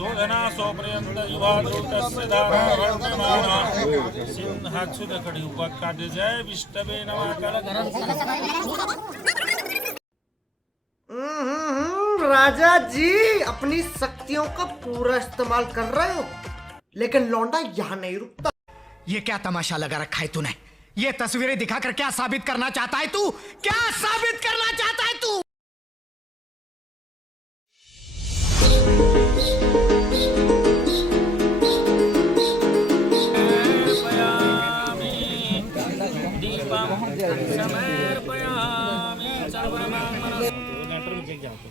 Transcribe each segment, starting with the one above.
सोपर्यंत युवादूतस्य धारणमाना सिंहाक्षुत कड़ी उपकाट जय विष्णवे नमः कलघरं राजा जी अपनी शक्तियों का पूरा इस्तेमाल कर रहे हो, लेकिन लौंडा यहाँ नहीं रुकता। ये क्या तमाशा लगा रखा है तूने? ये तस्वीरें दिखाकर क्या साबित करना चाहता है तू? क्या साबित करना चाहता है तू?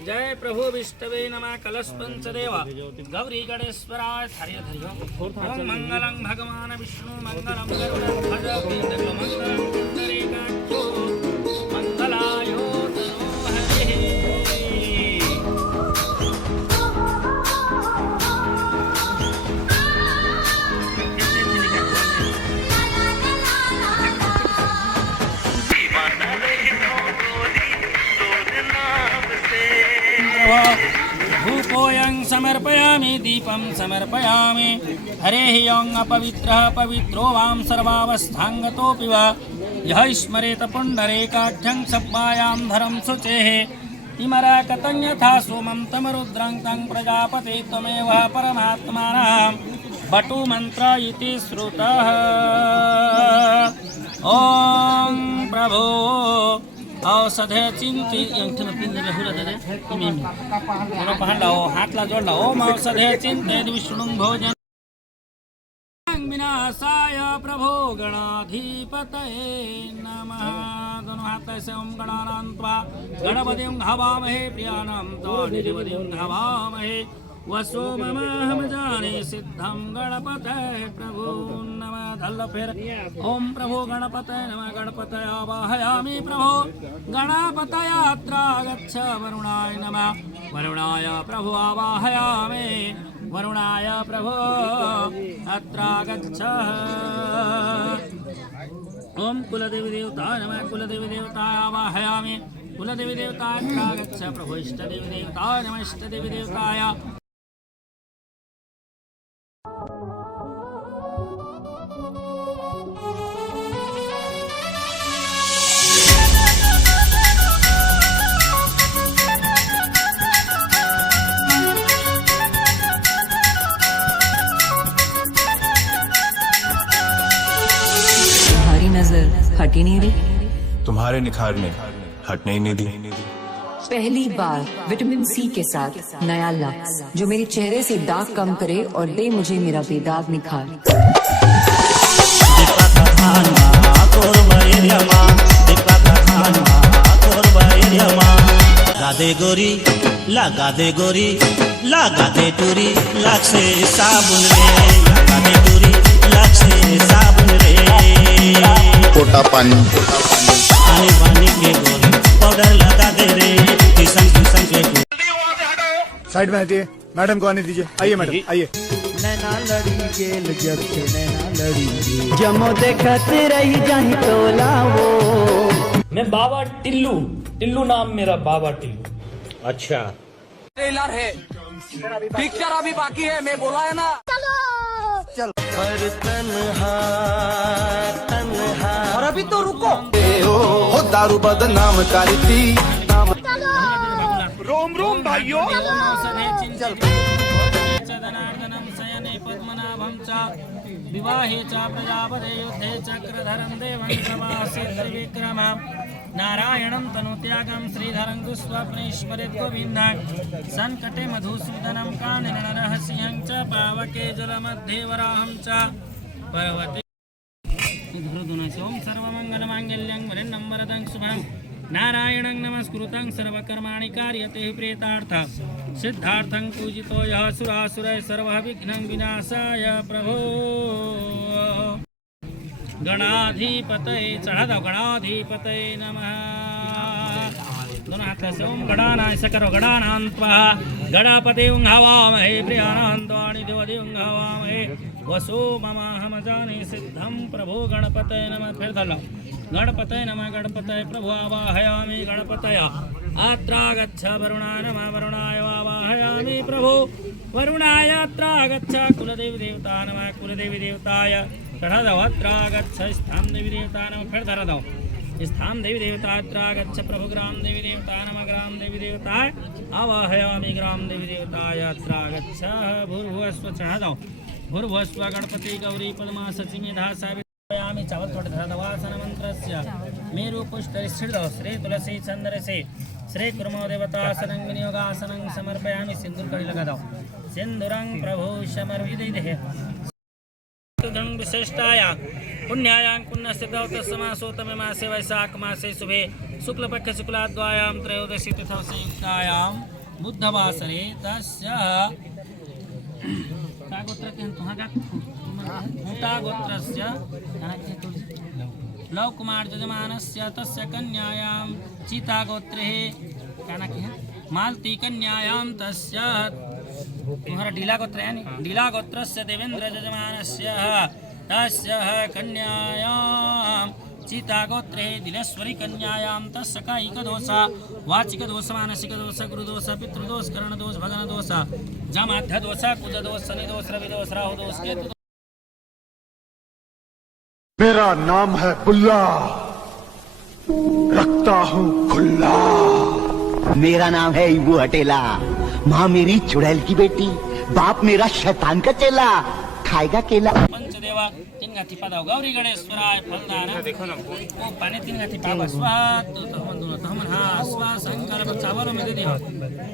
जय प्रभु विष्णवे नमः कलशपंचदेव गौरी गणेश्वराय ओम मंगलं भगवान विष्णु मंगलं गरुड़ध्वज मंगलं पुंडरीकाक्षो मंगलायो तनो हरिः। धूपोऽयं समर्पयामि दीपं समर्पयामि हरेः यं अपवित्रः पवित्रो वां सर्वावस्थाङ्गतोऽपि वा यः स्मरेत पुण्डरीकाक्षं सब्बायां धरं शुचेः तिमराकतं यथा सोमं तमरुद्रं तं प्रजापते त्वमेव परमात्मानां बटुमन्त्र इति श्रुतः। ॐ प्रभो औषधे चिंती हाथला जोडला ओम औषधे चिंते विष्णु भोजन विनाशाय प्रभो गणाधिपतये नमः। दोनों हाथ से ओम गणानान्त्वा गणपतिं हवामहे प्रियाणां तवानिधिपतिं हवामहे वसो ममाहम जाने सिद्धं गणपतये प्रभो नमः। धल्ल फिर ओम प्रभो गणपतये नमः। गणपतये आवाहयामि प्रभो गणपतयात्रा गच्छ वरुणाय नमः। वरुणाय प्रभो आवाहयामि वरुणाय प्रभो अत्र गच्छ। ओम कुलदेवी देवताय नमः। कुलदेवी देवताय आवाहयामि कुलदेवी देवताय अत्र गच्छ प्रभो। इष्टदेवी देवताय नमः। इष्टदेवी देवताय हटी नहीं रही। तुम्हारे निखार ने हटने ही नहीं दी। पहली बार विटामिन सी के साथ नया लक्स जो मेरे चेहरे से दाग कम करे और दे मुझे मेरा बेदाग निखार। गादे गोरी लगा दे टूरी लाग से साबुन रे। लगा दे टूरी लाग से साबुन रे। पोटा पानी पानी पानी के गोरी पाउडर लगा दे रे। किसन के साइड में हटिए, मैडम को आने दीजिए। आइए मैडम आइए। नैना लड़ी गेल जब से नैना लड़ी जमो देखत रही जाही तोला वो। मैं बाबा टिल्लू टिल्लू नाम मेरा बाबा टिल्लू। अच्छा ट्रेलर है पिक्चर अभी बाकी है मैं बोला है ना। चल पर तन्हा और अभी तो रुको। हो दारू बदनाम करती। रोम रोम भाइयों। विवाहे च प्रजापते युद्धे चक्रधरं देवं समासे त्रिविक्रमं नारायणं तनुत्यागं श्रीधरं दुःस्वप्ने स्मरेत् गोविन्दं संकटे मधुसूदनं काननं सिंहं च पावके जलमध्ये वराहं च पर्वते। ओम सर्वमंगलमांगल्यं वरदं वरदं शुभं नारायणं नमस्कृतं सर्वकर्माणि कार्यते प्रेतार्थ सिद्धार्थं पूजितो यः सुरासुरैः सर्वः विघ्नं विनाशाय प्रभो गणाधिपतये चढ़ा दो। गणाधिपतये नमः। दोनों हाथ से ओम गणानाय सकरो गणानान्त्वा गणापतिं हवामहे प्रियाणान्त्वानि देवदिं हवामहे वसो ममाहम जाने सिद्धं प्रभो गणपतये नमः। फिर धलो गणपतये नमः। गणपतये प्रभु आवाहयामि गणपतये अत्र गच्छ वरुणाय नमः। वरुणाय आवाहयामि आवाहयामि प्रभो वरुणाय अत्र आगच्छ कुलदेवी देवता नमः कुलदेवी देवताय चढ़ा दो अत्र आगच्छ स्थान देवी देवता नमः फिर धरा दो स्थान देवी देवता अत्र आगच्छ प्रभु ग्राम देवी देवता नमः ग्राम देवी देवताय आवाहयामि ग्राम देवी देवताय अत्र आगच्छ भूर्भुवस्व चढ़ा दो भूर्भुवस्व गणपति गौरी पद्मा सची मेधा सावित्र्यामि चावल थोड़े धरा दो आसन मंत्रस्य मेरु पुष्ट श्री श्री तुलसी चंद्र से श्री कुर्मो देवतासनं विनियोगासनं समर्पयामि सिंदूर कड़ी लगा दो सिंदूरं प्रभु समर्पिते विशिष्टाय पुण्यायां पुण्यस्थितौ तस्मासोतमे मासे वैशाख मासे शुभे शुक्लपक्ष शुक्लाद्वायां त्रयोदशी तिथौ संयुक्तायां बुद्धवासरे तस्य गोत्रस्य लव कुमार जजमानस्य तस्य कन्यायां चीतागोत्रे मालती कन्यायां तस्य तुम्हारा डीला गोत्र है नहीं डीला गोत्रस्य देवेंद्र जजमानस्य तस्य कन्यायां चीतागोत्रे दिलेश्वरी कन्यायां तस्य कायिक दोष वाचिक दोष मानसिक दोष गुरुदोष पितृदोष करणदोष भगन दोष जमाध्य दोष कुज दोष शनि दोष रवि दोष राहु दोष केतु मेरा नाम है बुल्ला, रखता हूँ खुल्ला। मेरा नाम है इबू हटेला, माँ मेरी चुड़ैल की बेटी, बाप मेरा शैतान का चेला, खाएगा केला। पंचदेवा तीन गाथी पादाव गौरी गणेश्वराय फलदान देखो ना वो पानी तीन गाथी पावा स्वाद तो हम दोनों तो हम हाँ स्वा संकल्प चावल में दे दियो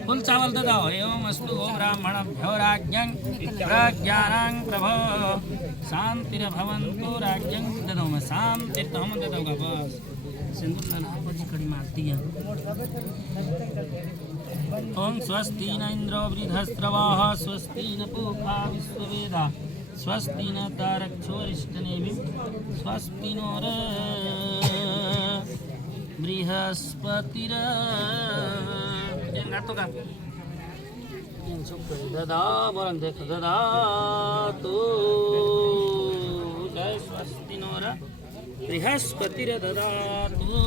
फुल चावल दे दो एवं अस्तु ओम ब्राह्मण भ्योराज्ञं प्रज्ञानं प्रभो शांतिर्भवन्तु राज्ञं दे दो मैं शांति तो हम दे दोगा बस सिंदूर का नाम बजी कड़ी मारती है ओम स्वस्ति न इंद्रो वृद्धस्रवाः स्वस्ति न पूषा विश्ववेदाः स्वस्ति न तारक्षोरिष्टनेमिः स्वस्ति नो बृहस्पतिर ददा बोलन देखो ददातु जय स्वस्ति नो बृहस्पतिर ददातु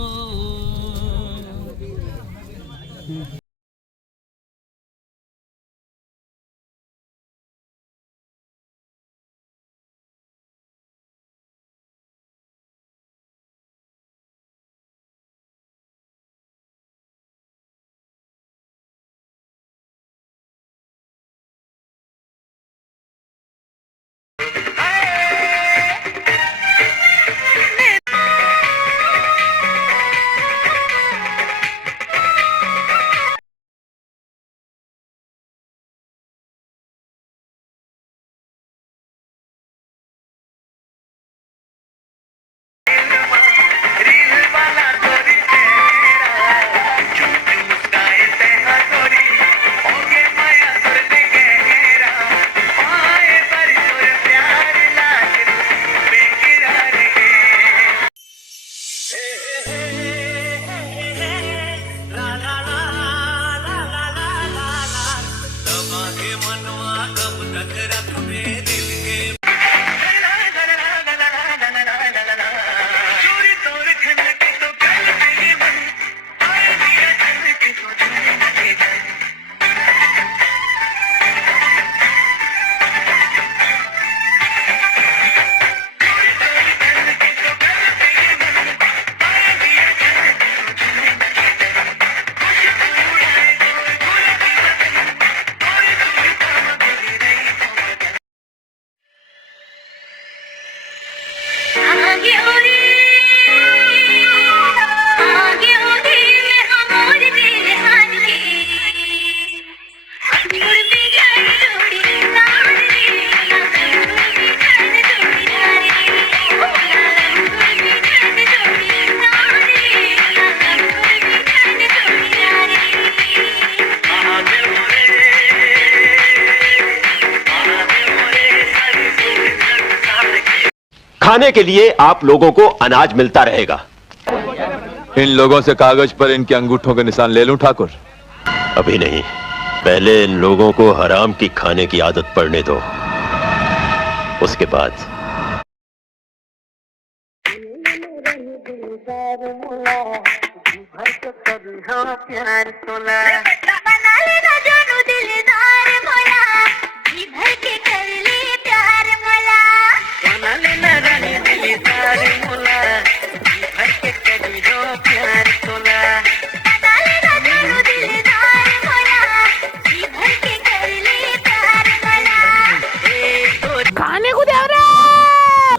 खाने के लिए आप लोगों को अनाज मिलता रहेगा। इन लोगों से कागज पर इनके अंगूठों के निशान ले लूं ठाकुर? अभी नहीं, पहले इन लोगों को हराम की खाने की आदत पड़ने दो, उसके बाद जानू दिलदार मोला जी भर के कर ले प्यार मोला जाना लेना रानी दिलदार मोला जी भर के कर दो प्यार